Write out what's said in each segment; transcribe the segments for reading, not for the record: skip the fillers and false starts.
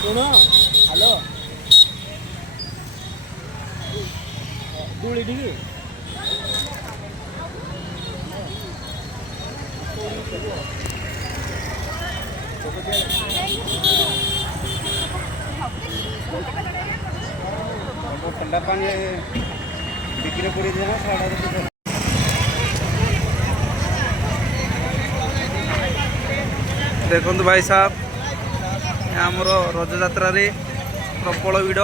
ଶୁଣ ହ୍ୟାଲୋ ଦୁଳି ଟିକେ ठंडा पानी बिक्री पड़ी देना साढ़ा देखो भाई साहब आमर रज जात्रा प्रबल भिड़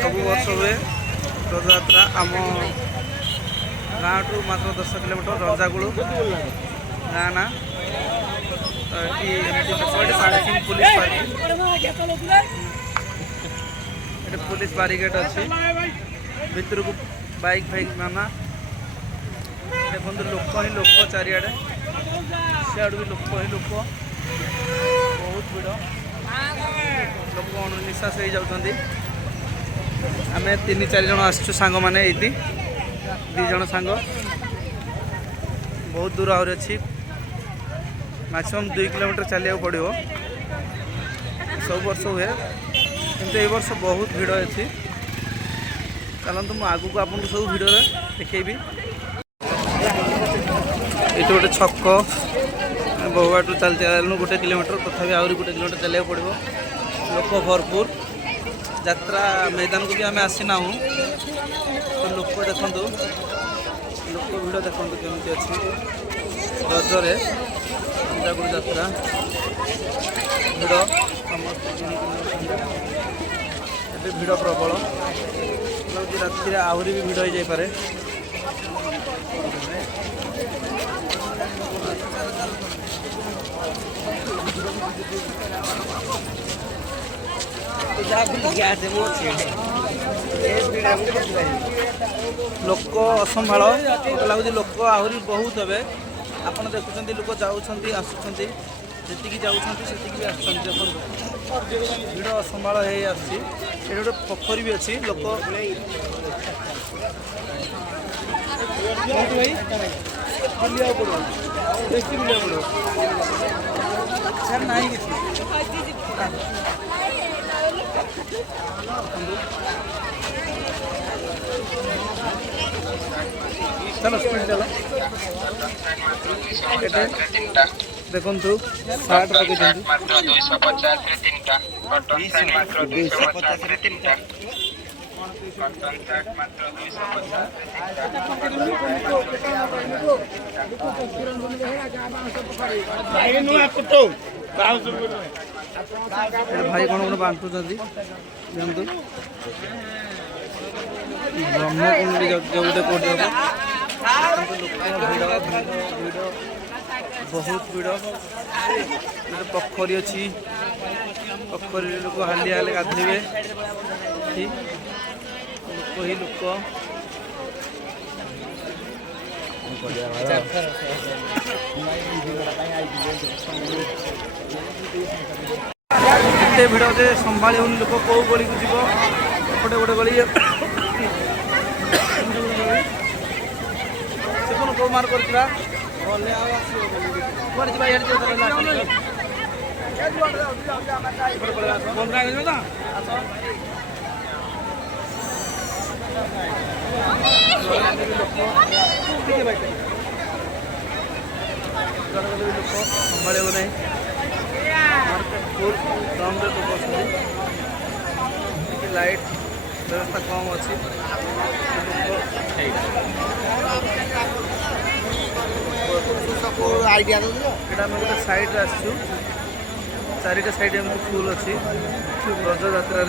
सब वर्ष हुए रज जात्रा आम गाँ ठू मात्र 10 किलोमीटर रजागुलू गाँ ना साढ़े पुलिस पुलिस बारिकेड अच्छी भितर को बाइक फाइक माना देखो लोक ही लोक चारिआडे सियाड़ू भी लोक ही लोक बहुत भिड़ लोक निश्वास हो जाती आम 3-4 जन आसचु सांग मैंने ये 2 जन सांग बहुत दूर आहरी अच्छी मैक्सिमम 2 किलोमीटर चलिया पड़ो सब वर्ष हुए किंतु ये वर्ष बहुत भिड़ अच्छी चलते मुझे आगू को आपको सब भिड़ देखेबी ये गोटे छक बहुबाटू चल चलू 1 किलोमीटर तथा आहरी 1 किलोमीटर चलिया पड़ो लोक भरपूर यात्रा मैदान को भी आम आसीना तो लोक देखु लोक भिड़ देखु केमती अच्छी रजरे रजागुलू यात्रा भिड़ समस्त भिड़ प्रबल राति आहरी भी भिड़ हो जापे लोक असंभाल लगुच लोक आहरी बहुत हे आप देखुं लोक जाऊँच आसुँच जी जाऊँच भी आसुँच देखो भिड़ असंभाल हो आसी गोटे पोखरी भी अच्छी लोक बुलिया पड़ो बेसी बुलिया पड़ो सर नहीं चलो स्पीड चलो देखु 60 पकड़ मात्र 250 रे 3टा कॉटन साइड मात्र 250 रे 3टा कॉटन साइड मात्र 250 भाई कौन कौन बांटुं जानतु ब्रह्मकुंडी गोटे कोटे भिड़ बहुत भिड़ गोटे पोखरी अच्छी पोखरी लोक हाली हाली गाधे लोक ही लोक एते भिड़ जे संभाली होनी लोक कौ गली को जीव एपटे गोटे गली से कौन कौ मार कर संभाल ना लाइट व्यवस्था कम अच्छी आइडिया गोटे साइड आसचु 4टा साइड फुल अच्छी रज जात्रा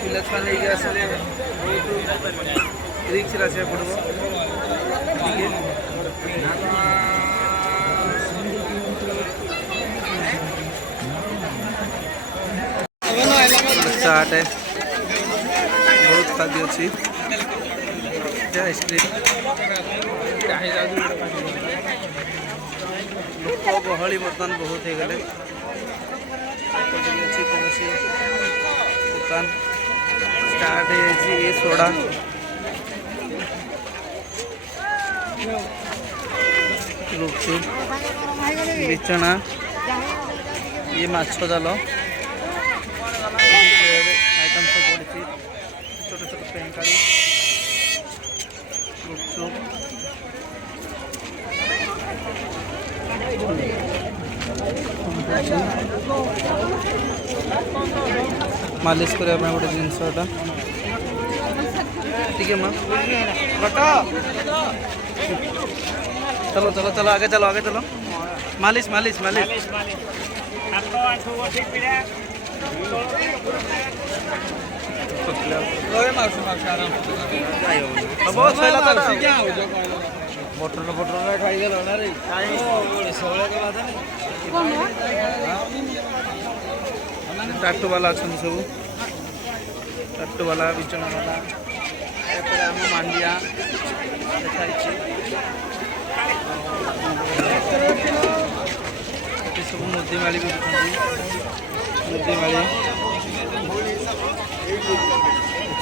पिला छुआ नहीं आसले बहुत रिक्स आसा पड़ो चाट है बहुत खाद्य अच्छी आइसक्रीम लोक गहली बर्तमान बहुत हो गले कौन दुकान स्टार्ट है सोडा ଗୁପଚୁପ ବିଛଣା ये माछ जाल आइटम सब पड़ी छोट छोट पेंकाड़ी गुपचुप मालिश करने गोटे जिनसटा ठीक है माँ चलो चलो चलो आगे चलो मालिश मालिश मालिश टाटू वाला अच्छा सब टाटू वाला बिचना वाला आम मांडिया सब मुदी माड़ी भी मुदी माड़ी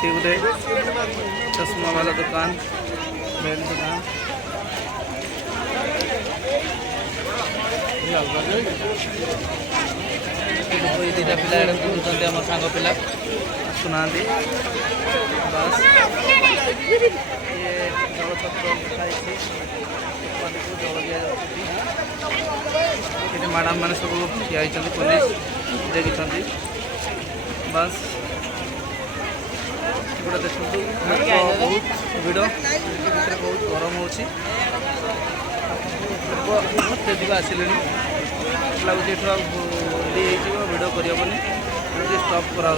गोटे चश्मा वाला दुकान बेल्ट दुकान दुटा पिला बुझुंट आम सांग पिला आसुना बस ये जलछत्र जल दि मैडम मैंने सब ठिया पुलिस देखते बस गोटे देखो बहुत भिड़ बहुत गरम हो आसिले लगे भिड कर स्टप करा।